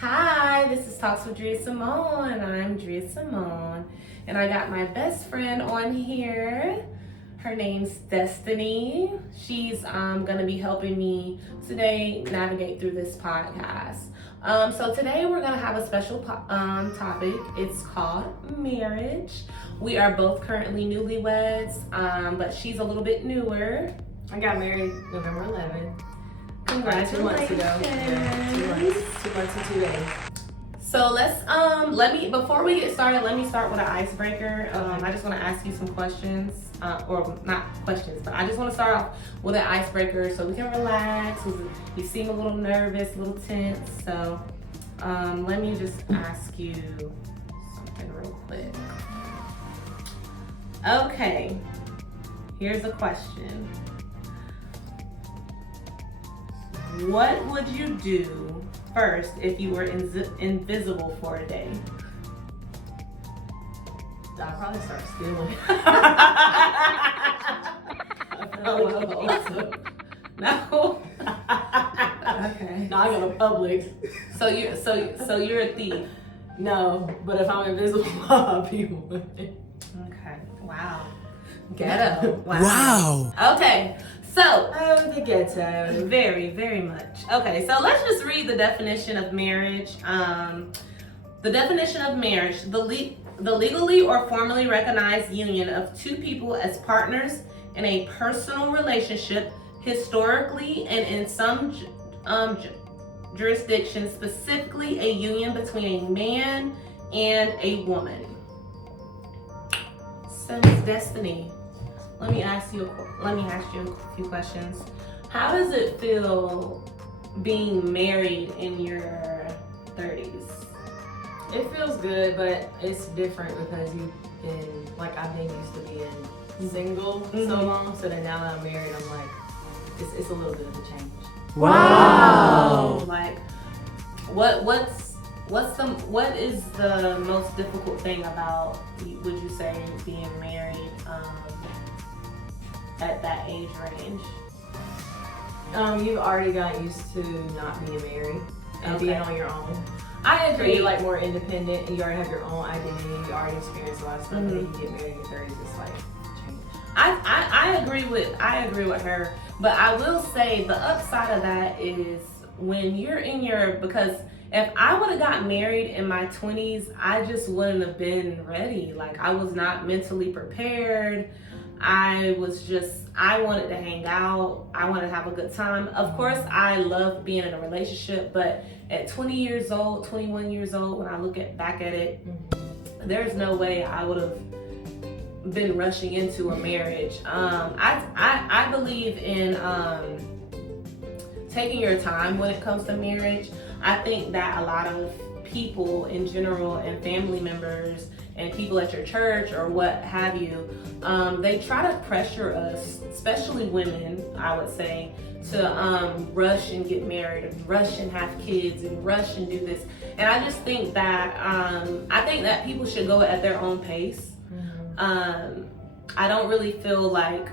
Hi, this is Talks with Drea Simone, and I'm Drea Simone. And I got my best friend on here. Her name's Destiny. She's gonna be helping me today navigate through this podcast. So today we're gonna have a special topic. It's called marriage. We are both currently newlyweds, but she's a little bit newer. I got married November 11th. Congratulations. 2 months ago. Yeah, 2 months and 2 days. So before we get started, let me start with an icebreaker. I just want to ask you some questions, or not questions, but I just want to start off with an icebreaker so we can relax. You seem a little nervous, a little tense. So let me just ask you something real quick. Okay, here's a question. What would you do first if you were invisible for a day? I'll probably start stealing. No. Okay. No, I go to Publix. So you're a thief. No, but if I'm invisible, I'll be one. Okay. Wow. Ghetto. Wow. Okay. So. Oh, the ghetto. Very, very much. Okay, so let's just read the definition of marriage. The definition of marriage: the legally or formally recognized union of two people as partners in a personal relationship, historically and in some jurisdictions, specifically a union between a man and a woman. So, Miss Destiny, let me ask you a few questions. How does it feel being married in your 30s? It feels good, but it's different because I've been used to being single so long, so that now that I'm married, I'm like, it's a little bit of a change. Wow. Like, what is the most difficult thing about, would you say, being married at that age range? You've already got used to not being married and being on your own. I So agree. you're like more independent and you already have your own identity. You already experienced a lot of stuff, and then you get married in your 30s, it's like change. I agree with her, but I will say the upside of that is when you're in because if I would have gotten married in my 20s, I just wouldn't have been ready. Like, I was not mentally prepared. I wanted to hang out. I wanted to have a good time. Of course, I love being in a relationship, but at 20 years old, 21 years old, when I look back at it, there's no way I would have been rushing into a marriage. I believe in taking your time when it comes to marriage. I think that a lot of people in general and family members and people at your church or what have you, they try to pressure us, especially women, I would say, to rush and get married and rush and have kids and rush and do this. And I just think that people should go at their own pace. I don't really feel like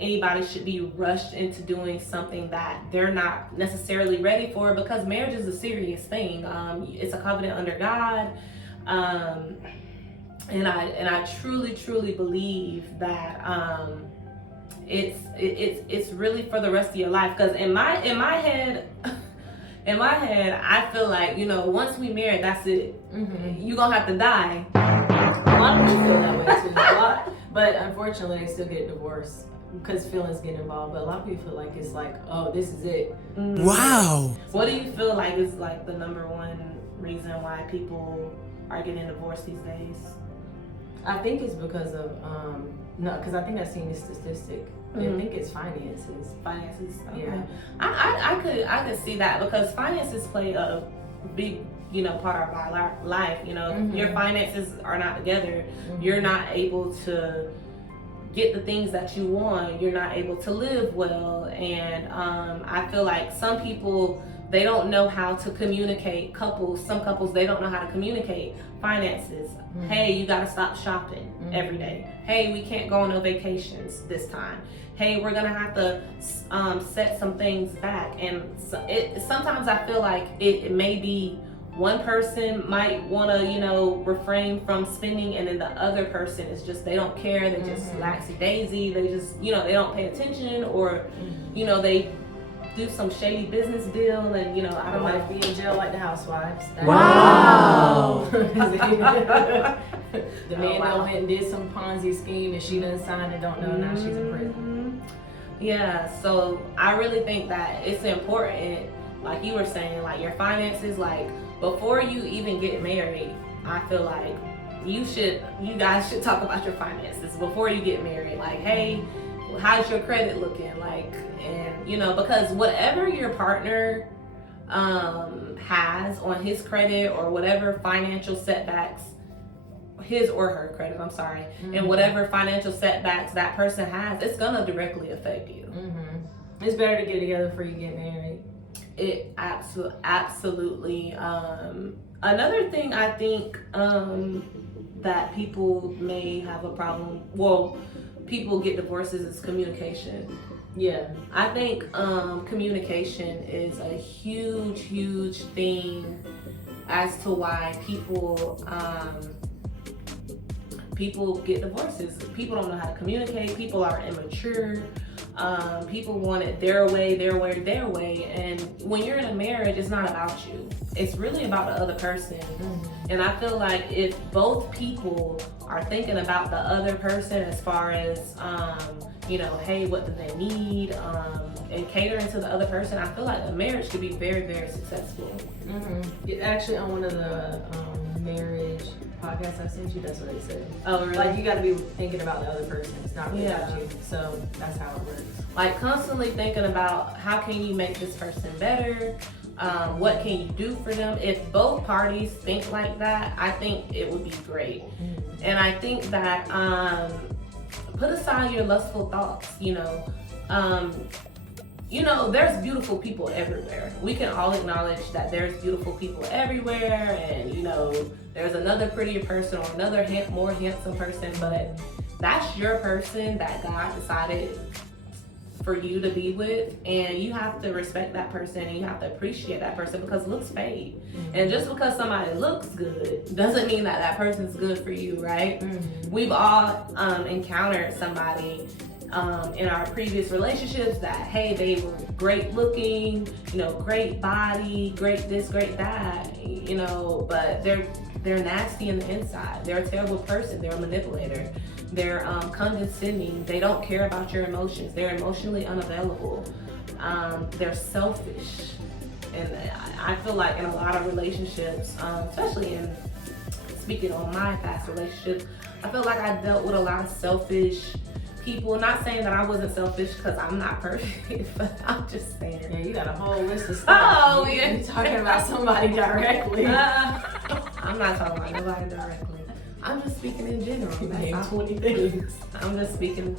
anybody should be rushed into doing something that they're not necessarily ready for, because marriage is a serious thing. It's a covenant under God. And I truly believe that it's really for the rest of your life. Because in my head, I feel like, once we married, that's it. You gonna have to die. A lot of people feel that way too. But unfortunately, they still get divorced because feelings get involved. But a lot of people feel like it's like, oh, this is it. Wow. What do you feel like is like the number one reason why people are getting divorced these days? I think it's because of because I think I've seen this statistic. I think it's finances. Finances. Okay. Yeah. I could see that, because finances play a big part of our life. If your finances are not together, you're not able to get the things that you want. You're not able to live well. And I feel like some people, they don't know how to communicate. Some couples, they don't know how to communicate finances. Hey, you gotta stop shopping every day. Hey, we can't go on no vacations this time. Hey, we're gonna have to set some things back. And sometimes I feel like it may be one person might want to, you know, refrain from spending, and then the other person is just, they don't care, they just laxy daisy, they just, you know, they don't pay attention, or you know, they do some shady business deal, and you know, I don't Might know. be in jail like the housewives. Wow. The man wow. went and did some Ponzi scheme, and she done signed and don't know, now she's in prison. Yeah, so I really think that it's important, like you were saying, like your finances, like before you even get married, I feel like you guys should talk about your finances before you get married. Like, hey, how's your credit looking? Like, and you know, because whatever your partner has on his credit, or whatever financial setbacks, his or her credit, I'm sorry, and whatever financial setbacks that person has, it's gonna directly affect you. It's better to get together before you get married. It absolutely. Another thing I think that people may have a problem, well, people get divorces, is communication. Yeah. I think communication is a huge thing as to why people get divorces. People don't know how to communicate. People are immature. People want it their way. And when you're in a marriage, it's not about you. It's really about the other person. And I feel like if both people are thinking about the other person as far as, you know, hey, what do they need? And catering to the other person, I feel like the marriage could be very successful. Actually, on one of the marriage podcasts I sent you, that's what they said. Oh, really? Like, you got to be thinking about the other person. It's not really Yeah. about you. So that's how it works. Like constantly thinking about how can you make this person better? What can you do for them? If both parties think like that, I think it would be great. And I think that put aside your lustful thoughts, you know. You know, there's beautiful people everywhere. We can all acknowledge that there's beautiful people everywhere, and you know, there's another prettier person or another more handsome person, but that's your person that God decided for you to be with, and you have to respect that person, and you have to appreciate that person, because looks fade. And just because somebody looks good doesn't mean that that person's good for you, right? We've all encountered somebody in our previous relationships that, hey, they were great looking, you know, great body, great this, great that, you know, but they're nasty in the inside. They're a terrible person. They're a manipulator. They're condescending. They don't care about your emotions. They're emotionally unavailable. They're selfish. And I feel like in a lot of relationships, especially in speaking on my past relationships, I feel like I dealt with a lot of selfish people. Not saying that I wasn't selfish, because I'm not perfect, but I'm just saying. Yeah, you got a whole list of stuff. Oh, yeah. You're talking about somebody directly. I'm not talking about nobody directly. I'm just speaking in general. Name 20 things. I'm just speaking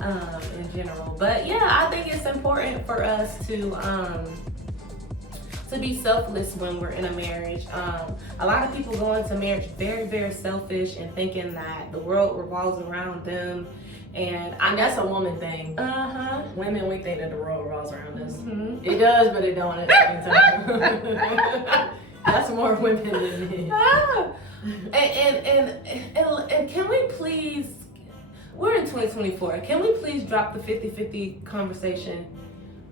in general. But yeah, I think it's important for us to be selfless when we're in a marriage. A lot of people go into marriage very selfish and thinking that the world revolves around them. And that's a woman thing. Women, we think that the world revolves around us. It does, but it don't at the same time. That's more women than men. And can we please, we're in 2024, can we please drop the 50-50 conversation?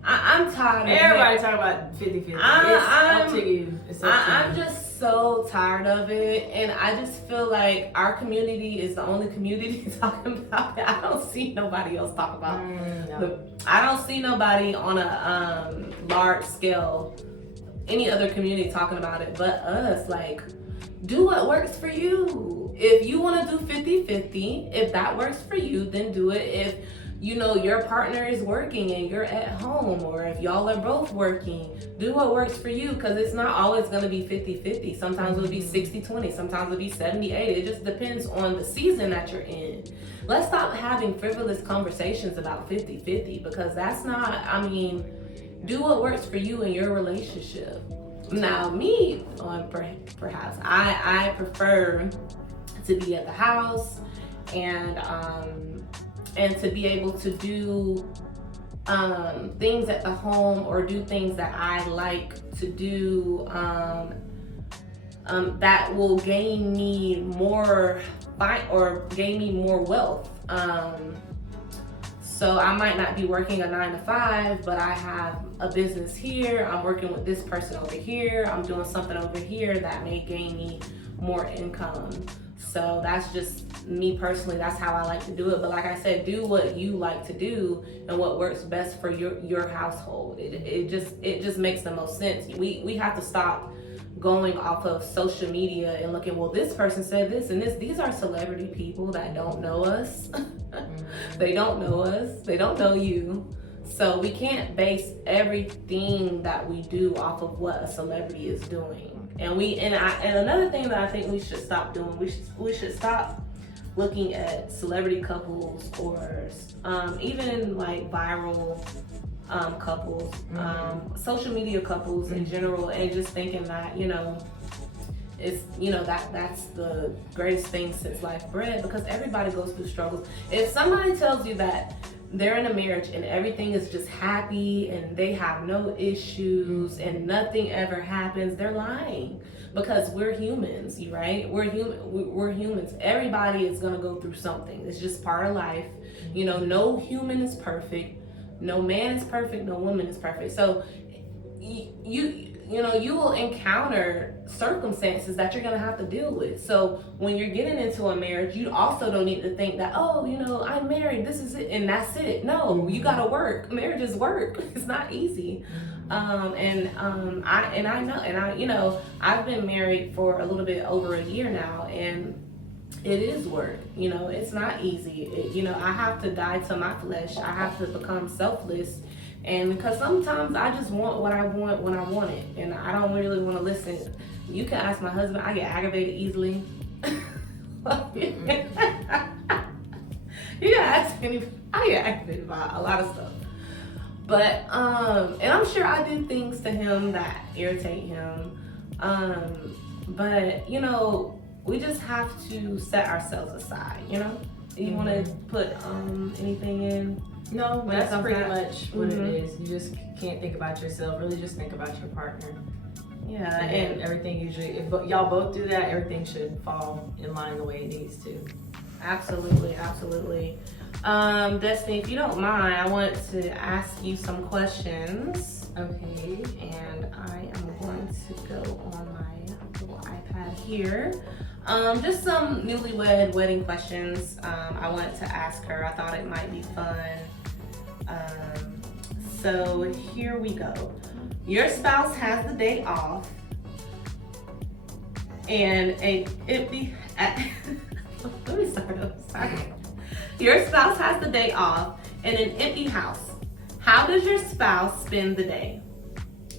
I'm tired of everybody talking about 50-50. It's up to you. I'm just so tired of it, and I just feel like our community is the only community talking about it. I don't see nobody else talk about it. I don't see nobody on a large scale, any other community talking about it but us. Like, do what works for you. If you want to do 50-50, if that works for you, then do it. If you know your partner is working and you're at home, or if y'all are both working, do what works for you, because it's not always going to be 50-50. Sometimes it'll be 60-20, sometimes it'll be 70-80. It just depends on the season that you're in. Let's stop having frivolous conversations about 50-50, because that's not, I mean, do what works for you in your relationship. Now, me, perhaps, I prefer to be at the house and to be able to do things at the home, or do things that I like to do that will gain me more gain me more wealth. So I might not be working a 9 to 5, but I have a business here. I'm working with this person over here. I'm doing something over here that may gain me more income. So that's just me personally. That's how I like to do it. But like I said, do what you like to do and what works best for your household. It just makes the most sense. We have to stop going off of social media and looking, well, this person said this and this. These are celebrity people that don't know us. They don't know us. They don't know you. So we can't base everything that we do off of what a celebrity is doing. And another thing that I think we should stop doing, we should stop looking at celebrity couples or even like viral couples, social media couples in general, and just thinking that, it's, that's the greatest thing since sliced bread, because everybody goes through struggles. If somebody tells you that they're in a marriage and everything is just happy and they have no issues and nothing ever happens, they're lying, because we're humans, right? We're humans. Everybody is gonna go through something. It's just part of life. No human is perfect. No man is perfect. No woman is perfect. So you will encounter circumstances that you're gonna have to deal with. So when you're getting into a marriage, you also don't need to think that, I'm married, this is it, and that's it. No, you gotta work. Marriage is work. It's not easy. I've been married for a little bit over a year now, and it is work. It's not easy. I have to die to my flesh. I have to become selfless. And because sometimes I just want what I want when I want it, and I don't really want to listen. You can ask my husband. I get aggravated easily. You can ask anybody. I get aggravated about a lot of stuff. But and I'm sure I do things to him that irritate him. But we just have to set ourselves aside. You want to put anything in? No, that's pretty much what it is. You just can't think about yourself. Really just think about your partner. Yeah, and everything usually, if y'all both do that, everything should fall in line the way it needs to. Absolutely. Destiny, if you don't mind, I want to ask you some questions. Okay. And I am going to go on my little iPad here. Just some newlywed wedding questions I wanted to ask her. I thought it might be fun. So here we go. Your spouse has the day off, and let me start over. Sorry. Your spouse has the day off in an empty house. How does your spouse spend the day?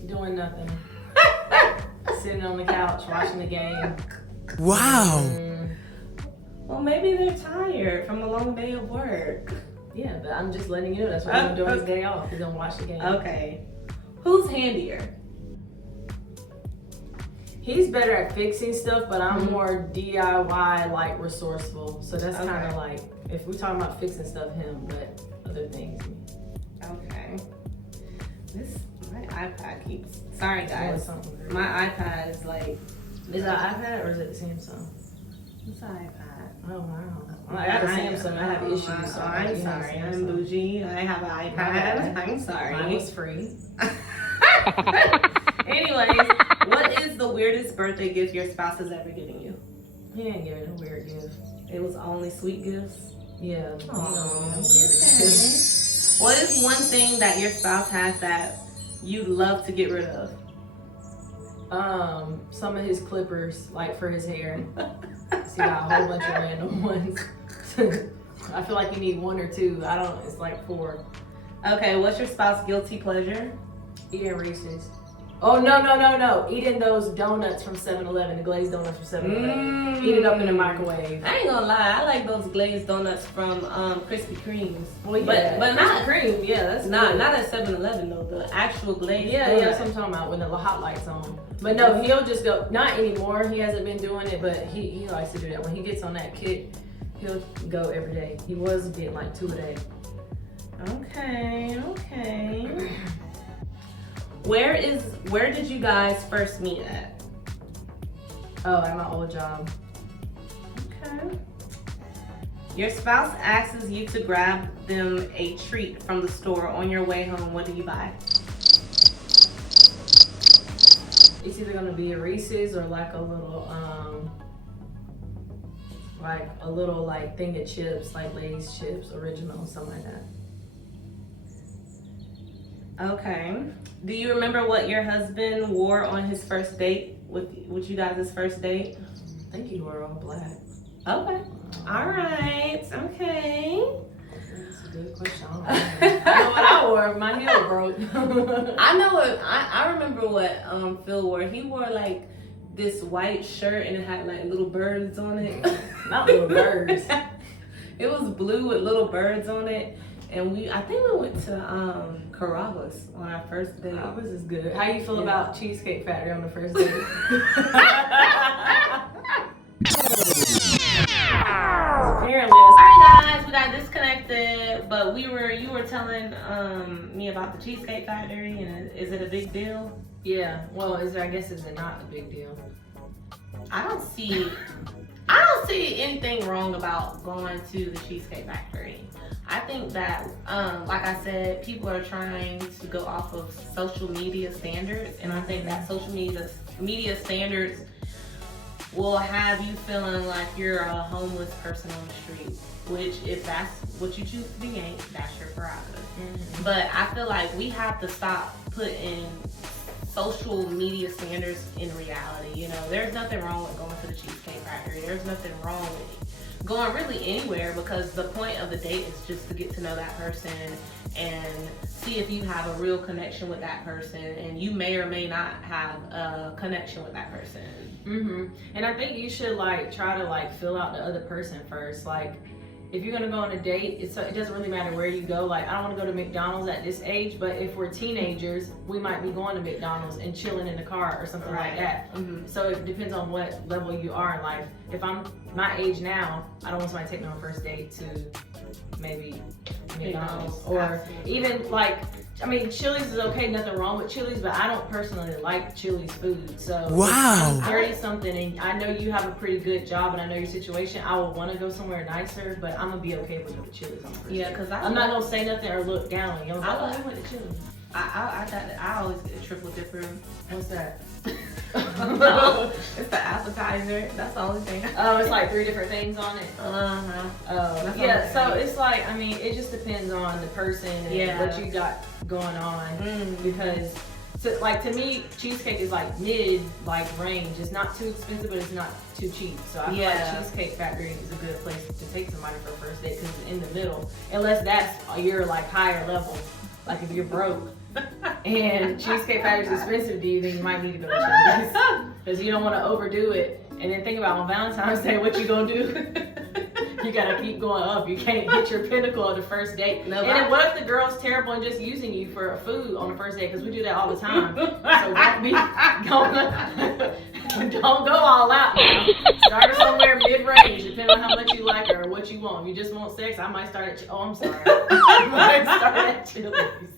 Doing nothing. Sitting on the couch watching the game. Wow. Well, maybe they're tired from a long day of work. Yeah, but I'm just letting you know that's what he's doing his day off. He's gonna watch the game. Okay. Who's handier? He's better at fixing stuff, but I'm more DIY, like resourceful. So that's kind of like, if we're talking about fixing stuff, him, but other things. Okay. My iPad keeps. Sorry guys. My iPad is like. Is it an iPad or is it the Samsung? It's an iPad. Oh wow. I got a Samsung. I have issues. So I'm sorry. I'm bougie. I have an iPad. I'm sorry. Mine was free. Anyways, what is the weirdest birthday gift your spouse has ever given you? He didn't give it a weird gift. It was only sweet gifts? Yeah. Aww, okay. What is one thing that your spouse has that you'd love to get rid of? Some of his clippers, like for his hair. See, a whole bunch of random ones. I feel like you need one or two. It's like 4. Okay, what's your spouse's guilty pleasure? Eating Reese's. Oh, no. Eating those donuts from 7-Eleven, the glazed donuts from 7-Eleven. Eat it up in the microwave. I ain't gonna lie, I like those glazed donuts from Krispy Kremes. Well, yeah, but not cream. Yeah, that's not at 7-Eleven though. The actual glazed. Yeah, donut. that's what I'm talking about when the hot lights on. But no, he'll just go. Not anymore. He hasn't been doing it, but he likes to do that. When he gets on that kick, he'll go every day. He was getting like 2 a day. Okay. Where did you guys first meet at? Oh, at my old job. Okay. Your spouse asks you to grab them a treat from the store on your way home. What do you buy? It's either gonna be a Reese's or like a little like thing of chips, like Lay's chips, original, something like that. Okay. Do you remember what your husband wore on his first date with you guys' first date? I think he wore all black. Okay. All right. Okay. That's a good question. I don't know what I wore. My heel broke. I know what I remember what Phil wore. He wore like this white shirt and it had like little birds on it. Not little birds. It was blue with little birds on it. And I think we went to Carrabba's on our first date. Oh, this is good. How you feel about Cheesecake Factory on the first date? Apparently, Alright guys, we got disconnected, but you were telling me about the Cheesecake Factory, and is it a big deal? yeah. Well, is it not a big deal? I don't see anything wrong about going to the Cheesecake Factory. I think that, like I said, people are trying to go off of social media standards, and I think that social media standards will have you feeling like you're a homeless person on the street, which if that's what you choose to be, that's your prerogative. Mm-hmm. But I feel like we have to stop putting social media standards in reality. You know, there's nothing wrong with going to the Cheesecake Factory. There's nothing wrong with going really anywhere, because the point of the date is just to get to know that person and see if you have a real connection with that person, and you may or may not have a connection with that person. Mm-hmm. And I think you should try to fill out the other person first. Like, if you're gonna go on a date, it doesn't really matter where you go. Like, I don't want to go to McDonald's at this age, but if we're teenagers, we might be going to McDonald's and chilling in the car or something like that. Mm-hmm. So it depends on what level you are in life. If I'm my age now, I don't want somebody to take me on a first date to maybe McDonald's or Absolutely. even Chili's is okay, nothing wrong with Chili's, but I don't personally like Chili's food. So Wow. if I'm 30 something and I know you have a pretty good job and I know your situation, I would want to go somewhere nicer, but I'm gonna be okay with the Chili's on the first Yeah, date. because I'm not gonna say nothing or look down on you. I'm I like, love- we went to Chili's. I always get a triple dipper. What's that? It's the appetizer. That's the only thing. Oh, it's like 3 different things on it. Uh-huh. Oh, That's yeah. all So right. it's it just depends on the person and Yeah. what you got going on. Mm. Because, to me, cheesecake is mid range. It's not too expensive, but it's not too cheap. So I feel Yeah. like Cheesecake Factory is a good place to take somebody for a first date because it's in the middle. Unless that's your higher level. Like if you're broke and Cheesecake Factory is expensive to you, then you might need to go to Chili's because you don't want to overdo it. And then think about on Valentine's Day, what you gonna do? You gotta keep going up. You can't hit your pinnacle on the first date. No, and then what if the girl's terrible and just using you for food on the first date? Because we do that all the time. So don't go all out now. Start somewhere mid-range, depending on how much you like her or what you want. If you just want sex, I might start at. I'm sorry. I might start at Chili's.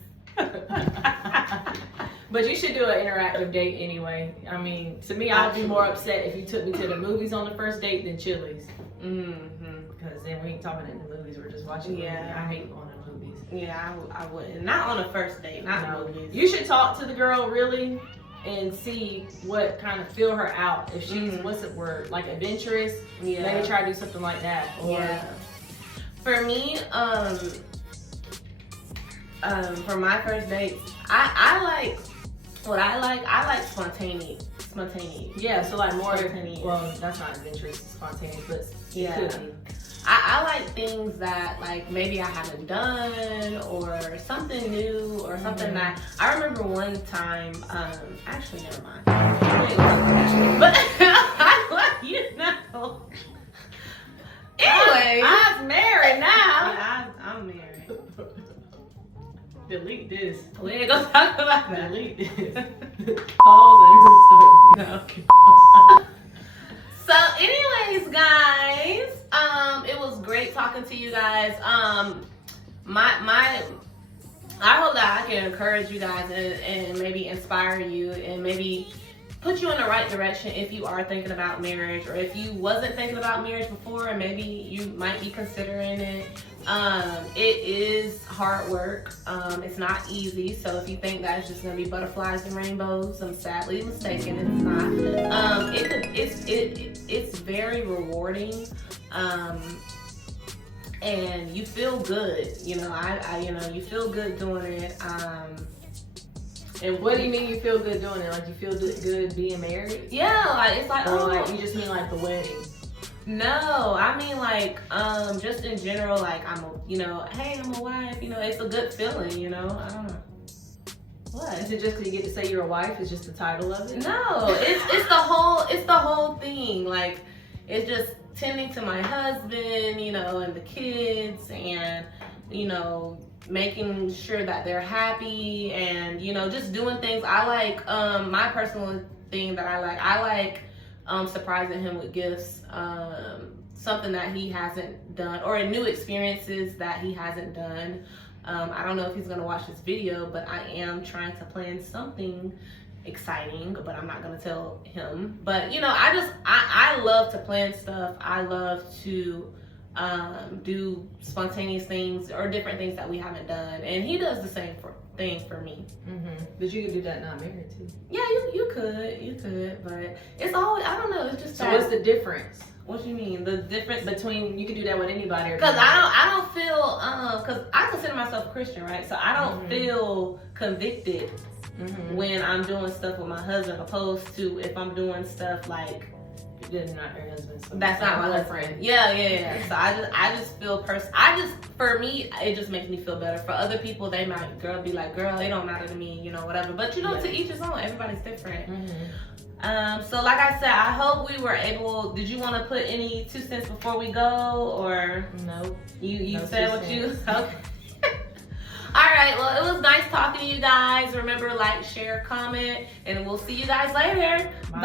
But you should do an interactive date anyway. I mean, to me, I'd be more upset if you took me to the movies on the first date than Chili's. Mm-hmm. Because then we ain't talking in the movies, we're just watching movies. Yeah. I hate going to movies. Yeah, I wouldn't. Not on a first date. Not No. movies. You should talk to the girl really and see what kind of feel her out. If she's, what's the word, adventurous, Yeah. maybe try to do something like that. Or Yeah. For me, for my first dates, I like spontaneity. yeah, so more, Spontaneous. well, that's not adventurous, it's spontaneous, but it Yeah. could be. I like things that maybe I haven't done or something new or something that I remember one time. Actually, never mind. But I let you know. Anyway, I'm married now. yeah, I'm married. Delete this. We ain't gonna talk about that. Delete this. Pause and restart. So, anyways, guys, it was great talking to you guys. I hope that I can encourage you guys and maybe inspire you and maybe put you in the right direction if you are thinking about marriage, or if you wasn't thinking about marriage before and maybe you might be considering it. It is hard work. It's not easy. So if you think that it's just gonna be butterflies and rainbows, I'm sadly mistaken. It's not. It's very rewarding. And you feel good. You know, you feel good doing it. And what do you mean you feel good doing it? Like you feel good being married? Yeah, like it's like, Or oh, like you just mean like the wedding? No, I mean like just in general, like hey, I'm a wife, it's a good feeling, I don't know. What? Is it just because you get to say you're a wife? It's just the title of it? No, it's the whole thing. Like, it's just tending to my husband, and the kids, and making sure that they're happy, and just doing things. I like my personal thing that I like surprising him with gifts, something that he hasn't done, or new experiences that he hasn't done. I don't know if he's gonna watch this video, but I am trying to plan something exciting, but I'm not gonna tell him. But I love to plan stuff. I love to do spontaneous things or different things that we haven't done, and he does the same thing for me. But you could do that not married too. Yeah, you could, but it's always, I don't know, it's just so what's the difference? What do you mean? The difference Between, you can do that with anybody, or because I don't feel because I consider myself Christian, right? So I don't feel convicted when I'm doing stuff with my husband, opposed to if I'm doing stuff like then not your husband. So that's not my husband. Yeah. So I just feel for me, it just makes me feel better. For other people, they might be like, girl, it don't matter to me, whatever. But to each his own. Everybody's different. So like I said, I hope we were able. Did you want to put any 2 cents before we go, or no? You no said what you okay. All right. Well, it was nice talking to you guys. Remember, like, share, comment, and we'll see you guys later. Bye.